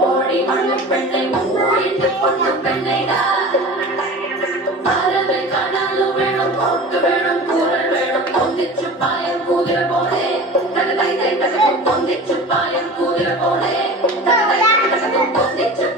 ഓടി മണ്ണു പെണ്ണെ ഓടിന്റെ പൊണ്ണു പെണ്ണൈടാ മരമേ കാണാലു വേണം ഓട്ട് വേണം കൂറൽ വേണം ഒന്നിച്ചു പായം കൂതിര പോലെ തകതൈ തകതും ഒന്നിച്ചു പായം കൂതിര പോലെ തകതൈ തകതും ഒന്നിച്ചു